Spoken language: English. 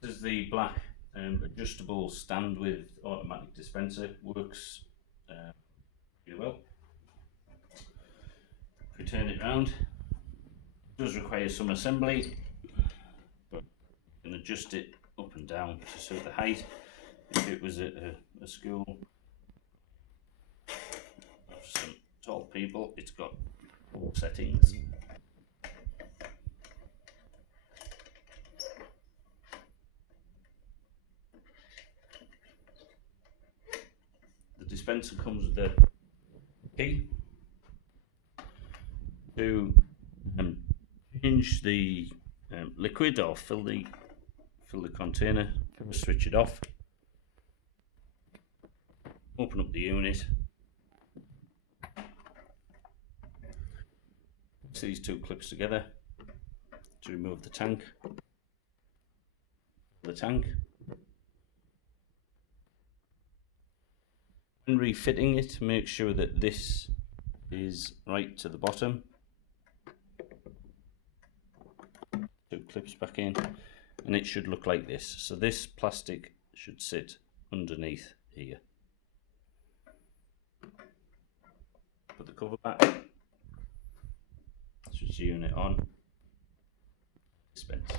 This is the black adjustable stand with automatic dispenser. Works really well. If we turn it round, it does require some assembly, but you can adjust it up and down to suit the height. If it was at a school of some tall people, it's got 4 settings. The dispenser comes with a key to change the liquid or fill the container. First, switch it off. Open up the unit. Put these 2 clips together to remove the tank. When refitting it, make sure that this is right to the bottom. 2 clips back in, and it should look like this. So this plastic should sit underneath here. Put the cover back, switch the unit on, dispense.